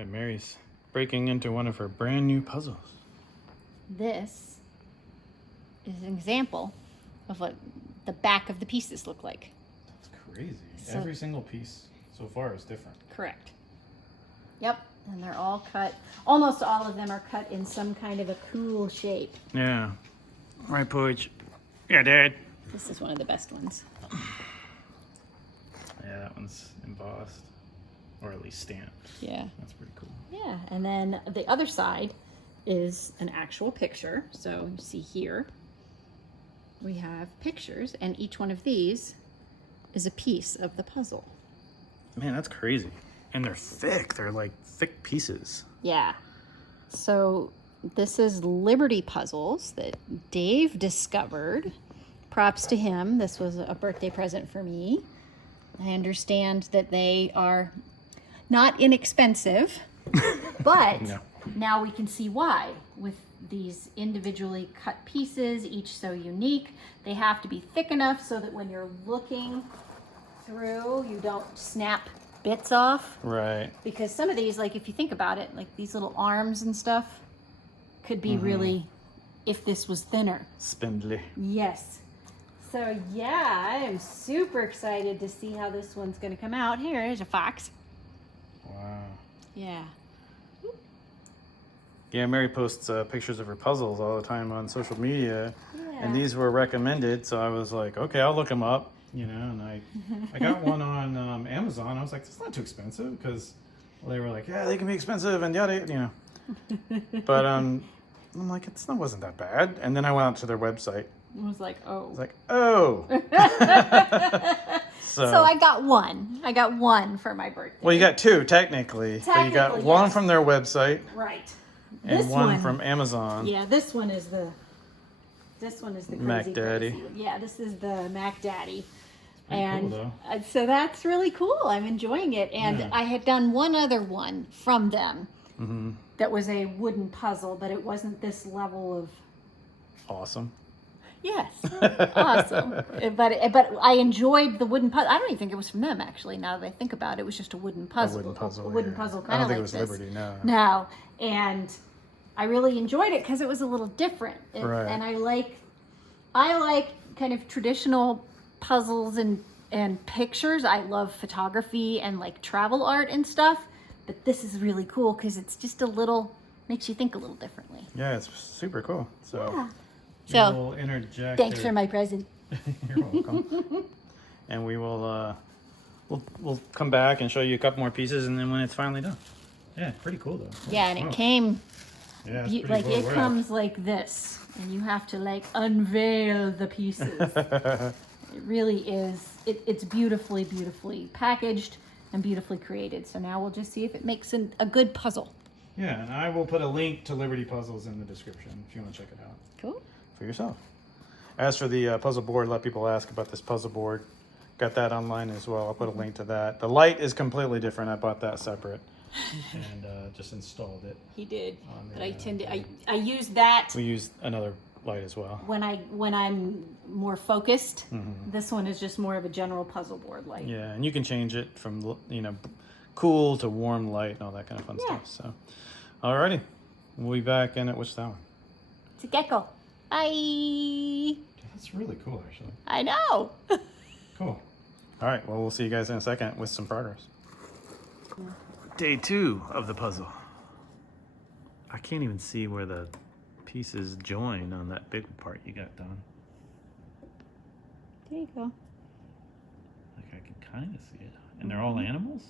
right, Mary's breaking into one of her brand new puzzles. This is an example of what the back of the pieces look like. That's crazy. So, every single piece so far is different. Correct. Yep, and they're all cut. Almost all of them are cut in some kind of a cool shape. Yeah. Right, Pooch. Yeah, Dad. This is one of the best ones. Yeah, that one's embossed. Or at least stamped. Yeah. That's pretty cool. Yeah, and then the other side is an actual picture. So you see here, we have pictures, and each one of these is a piece of the puzzle. Man, that's crazy. And they're thick. They're like thick pieces. Yeah. So this is Liberty Puzzles that Dave discovered. Props to him. This was a birthday present for me. I understand that they are not inexpensive, but No. now we can see why. With these individually cut pieces, each so unique, they have to be thick enough so that when you're looking through, you don't snap bits off. Right. Because some of these, like if you think about it, like these little arms and stuff could be really, if this was thinner. Spindly. Yes. So yeah, I am super excited to see how this one's going to come out. Here's a fox. Wow. Yeah. Yeah, Mary posts pictures of her puzzles all the time on social media. Yeah. And these were recommended, so I was like, okay, I'll look them up. You know, and I got one on Amazon. I was like, it's not too expensive, because they were like, yeah, they can be expensive and yada, you know. But I'm like, it wasn't that bad. And then I went out to their website. I was like, oh. I was like, oh. So I got one. I got one for my birthday. Well, you got two technically. But you got one from their website. Right. And This one from Amazon. Yeah, this one is the crazy Mac Daddy. crazy. Yeah, this is the Mac Daddy. Pretty And cool, though. So that's really cool. I'm enjoying it. And Yeah. I had done one other one from them that was a wooden puzzle, but it wasn't this level of... Awesome. Yes, awesome. But I enjoyed the wooden puzzle. I don't even think it was from them, actually, now that I think about it. It was just a wooden puzzle. A wooden puzzle. A wooden yeah. puzzle, I kind don't of think like it was this. Liberty, no. No, and I really enjoyed it because it was a little different. Right. And I like kind of traditional puzzles and pictures. I love photography and like travel art and stuff. But this is really cool because it's just makes you think a little differently. Yeah, it's super cool. So, Yeah. we So, will interject. thanks for my present. You're welcome. And we will we'll come back and show you a couple more pieces, and then when it's finally done. Yeah, pretty cool though. Yeah, and Wow. it came Yeah, it's pretty like cool. it comes like this, and you have to like unveil the pieces. It really is. It's beautifully, beautifully packaged and beautifully created. So now we'll just see if it makes a good puzzle. Yeah, and I will put a link to Liberty Puzzles in the description if you want to check it out Cool. for yourself. As for the puzzle board, a lot of people ask about this puzzle board. Got that online as well. I'll put a link to that. The light is completely different. I bought that separate and just installed it. He did, On but the, I use that We used another light as well. when I'm more focused. This one is just more of a general puzzle board light. Yeah, and you can change it from, cool to warm light and all that kind of fun Yeah. stuff. So, alrighty. We'll be back in it. What's that one? It's a gecko. Bye. That's really cool, actually. I know. Cool. All right, well, we'll see you guys in a second with some progress. Day 2 of the puzzle. I can't even see where the pieces join on that big part you got done. There you go. Like, I can kind of see it. And they're all animals?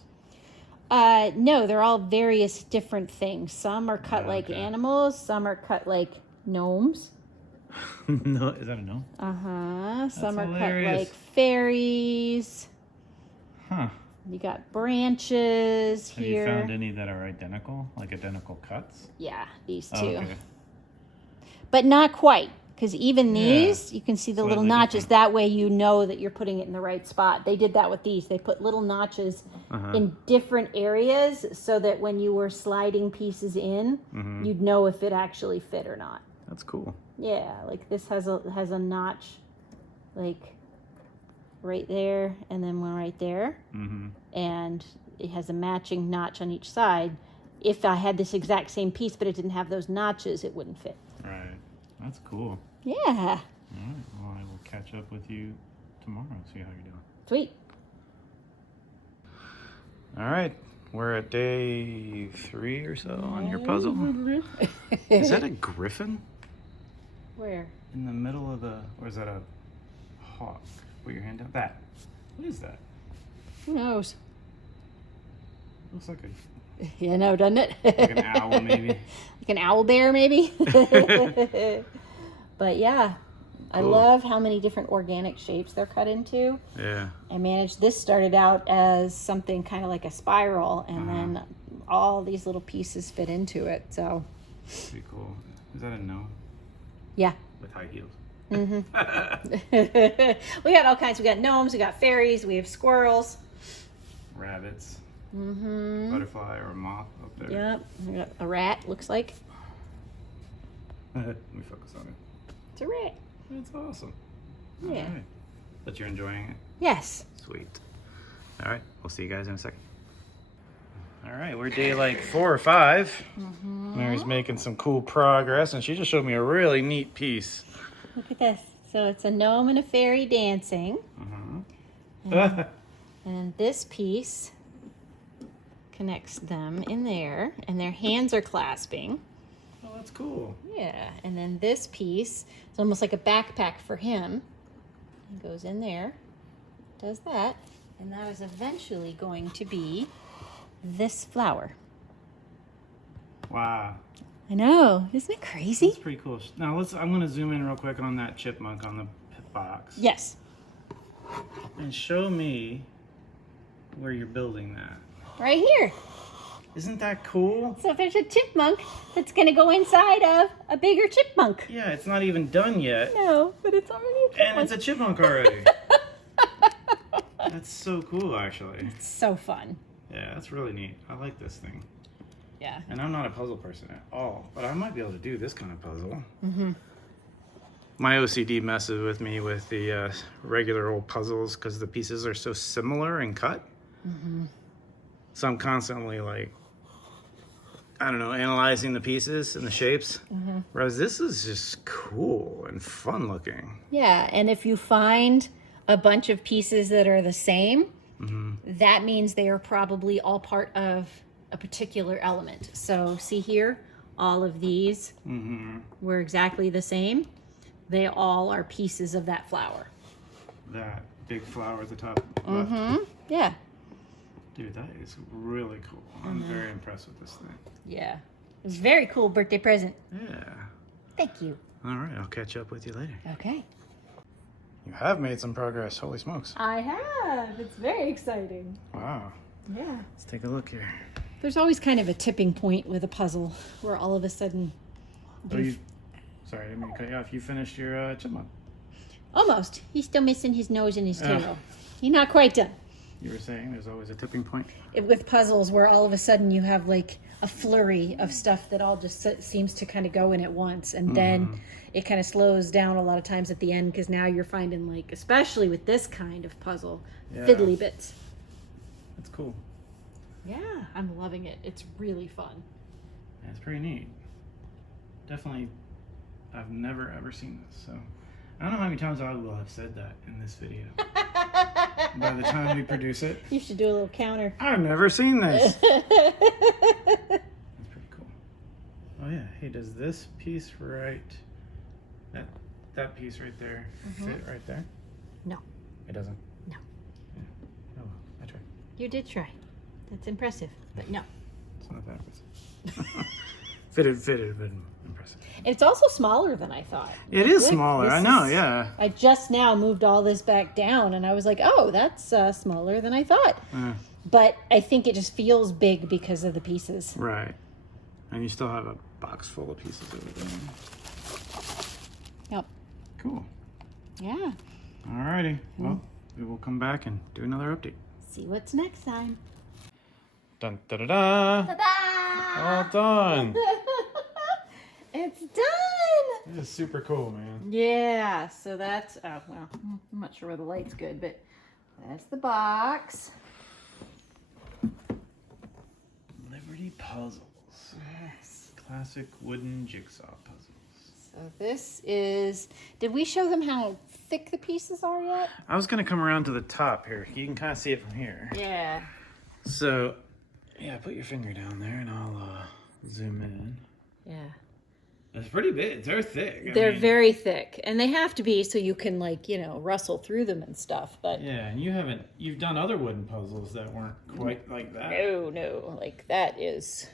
No, they're all various different things. Some are cut like okay. animals. Some are cut like gnomes. No, is that a no? Some are hilarious. cut like fairies. Huh. You got branches Have here. you found any that are identical? Like identical cuts? Yeah, these two. Oh, okay. But not quite. Because even Yeah. these, you can see the little Slightly notches. different. That way you know that you're putting it in the right spot. They did that with these. They put little notches in different areas so that when you were sliding pieces in, you'd know if it actually fit or not. That's cool. Yeah, like this has a notch, like right there, and then one right there, and it has a matching notch on each side. if I had this exact same piece, but it didn't have those notches, it wouldn't fit. Right. That's cool. Yeah. All right. Well, I will catch up with you tomorrow. See how you're doing. Sweet. All right. We're at day 3 or so on your puzzle. Is that a griffin? Where? In the middle of the, or is that a hawk? Put your hand down. That. What is that? Who knows? Looks like Yeah, no, doesn't it? like an owl, maybe. Like an owl bear, maybe? But yeah, I Cool. love how many different organic shapes they're cut into. Yeah. I managed, this started out as something kind of like a spiral, and then all these little pieces fit into it. So, Pretty cool. Is that a gnome yeah. with high heels? We got all kinds. We got gnomes, we got fairies, we have squirrels. Rabbits. Butterfly or a moth up there. Yep. We got a rat, looks like. Let me focus on it. It's a rat. That's awesome. Yeah. All right. But you're enjoying it? Yes. Sweet. All right. We'll see you guys in a second. All right. We're day like 4 or 5. Mary's making some cool progress, and she just showed me a really neat piece. Look at this. So it's a gnome and a fairy dancing. Oh, And this piece connects them in there, and their hands are clasping. that's cool. Yeah, and then this piece is almost like a backpack for him. It goes in there, does that, and that is eventually going to be this flower. Wow. I know, isn't it crazy? That's pretty cool. Now I'm going to zoom in real quick on that chipmunk on the box. Yes. And show me where you're building that. Right here. Isn't that cool? So there's a chipmunk that's going to go inside of a bigger chipmunk. Yeah, it's not even done yet. No, but it's already a chipmunk. And it's a chipmunk already. That's so cool, actually. It's so fun. Yeah, that's really neat. I like this thing. Yeah. And I'm not a puzzle person at all, but I might be able to do this kind of puzzle. My OCD messes with me with the regular old puzzles because the pieces are so similar in cut. So I'm constantly like, I don't know, analyzing the pieces and the shapes. Whereas this is just cool and fun looking. Yeah, and if you find a bunch of pieces that are the same, that means they are probably all part of a particular element. So see here, all of these were exactly the same. They all are pieces of that flower. That big flower at the top left. Yeah. Dude, that is really cool. I'm very impressed with this thing. Yeah. It was a very cool birthday present. Yeah. Thank you. All right, I'll catch up with you later. Okay. You have made some progress. Holy smokes. I have. It's very exciting. Wow. Yeah. Let's take a look here. There's always kind of a tipping point with a puzzle where all of a sudden... Sorry, I didn't mean to cut you off. You finished your chipmunk. Almost. He's still missing his nose and his tail. He's not quite done. You were saying there's always a tipping point? With puzzles where all of a sudden you have like a flurry of stuff that all just seems to kind of go in at once, and then it kind of slows down a lot of times at the end because now you're finding, like, especially with this kind of puzzle, fiddly bits. That's cool. Yeah, I'm loving it. It's really fun. Yeah, it's pretty neat. Definitely, I've never ever seen this, so I don't know how many times I will have said that in this video. By the time we produce it, You should do a little counter. I've never seen this. That's pretty cool. Oh yeah, hey, does this piece right, that piece right there fit right there? No. It doesn't? No. Yeah. Oh well, I tried. You did try. That's impressive, but no. It's not that impressive. fitted, but impressive. It's also smaller than I thought. It is Look, smaller, this I know, is- yeah. I just now moved all this back down, and I was like, oh, that's smaller than I thought. But I think it just feels big because of the pieces. Right. And you still have a box full of pieces over there. Yep. Cool. Yeah. Alrighty. Well, we will come back and do another update. See what's next time. Dun da da da! Ta-da! All done! It's done! This is super cool, man. Yeah, so that's, oh, well, I'm not sure where the light's good, but that's the box. Liberty puzzles. Yes. Classic wooden jigsaw puzzles. So this is, did we show them how thick the pieces are yet? I was going to come around to the top here. You can kind of see it from here. Yeah. So, yeah, put your finger down there and I'll zoom in. Yeah. It's pretty big. They're thick. They're very thick, and they have to be so you can, like, you know, rustle through them and stuff. But Yeah, and you've done other wooden puzzles that weren't quite like that. no, like that is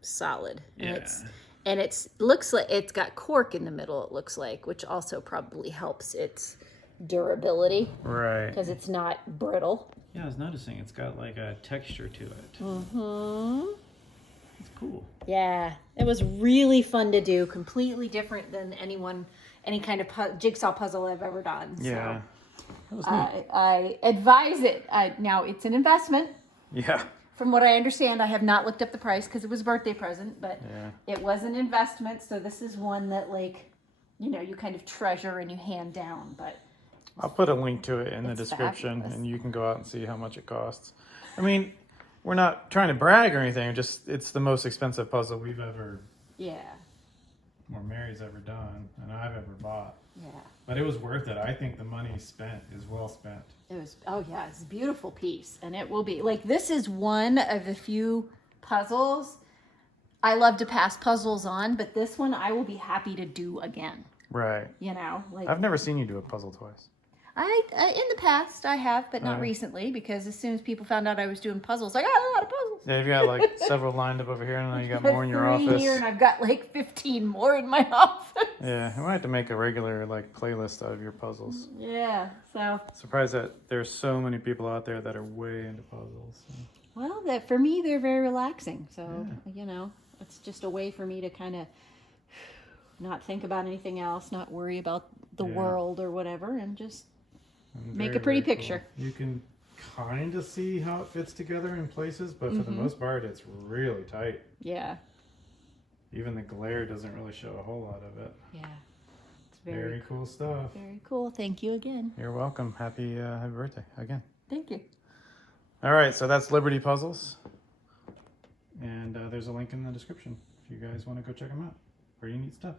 solid. Yeah. And it's looks like it's got cork in the middle. It looks like, which also probably helps its durability Right. because it's not brittle. Yeah, I was noticing it's got like a texture to it. Mm-hmm. It's cool. Yeah, it was really fun to do. Completely different than any kind of jigsaw puzzle I've ever done. Yeah. So I advise it. Now it's an investment. Yeah. From what I understand, I have not looked up the price because it was a birthday present, but Yeah. it was an investment. So this is one that, like, you know, you kind of treasure and you hand down. But I'll put a link to it in the It's description fabulous. and you can go out and see how much it costs. I mean, we're not trying to brag or anything. It's the most expensive puzzle we've ever, yeah, or Mary's ever done, and I've ever bought. yeah. But it was worth it. I think the money spent is well spent. It was, oh yeah, it's a beautiful piece. And it will be, like, this is one of the few puzzles I love to pass puzzles on, but this one I will be happy to do again. Right. You know, like, I've never seen you do a puzzle twice. I in the past I have, but not Right. recently, because as soon as people found out I was doing puzzles, I got a lot of puzzles. Yeah, you've got like several lined up over here, and then you got more in your 3 office. here, and I've got like 15 more in my office. Yeah, I might have to make a regular like playlist out of your puzzles. Yeah, so, Surprised that there's so many people out there that are way into puzzles. well, that for me, they're very relaxing. So, you know, it's just a way for me to kind of not think about anything else, not worry about the Yeah. world or whatever, and just And make very, a pretty very cool. picture. You can kind of see how it fits together in places, but for the most part, it's really tight. Yeah, Even the glare doesn't really show a whole lot of it. yeah. It's Very cool stuff. very cool. Thank you again. You're welcome. Happy birthday again. Thank you. All right, so that's Liberty Puzzles. And there's a link in the description if you guys want to go check them out. Pretty neat stuff.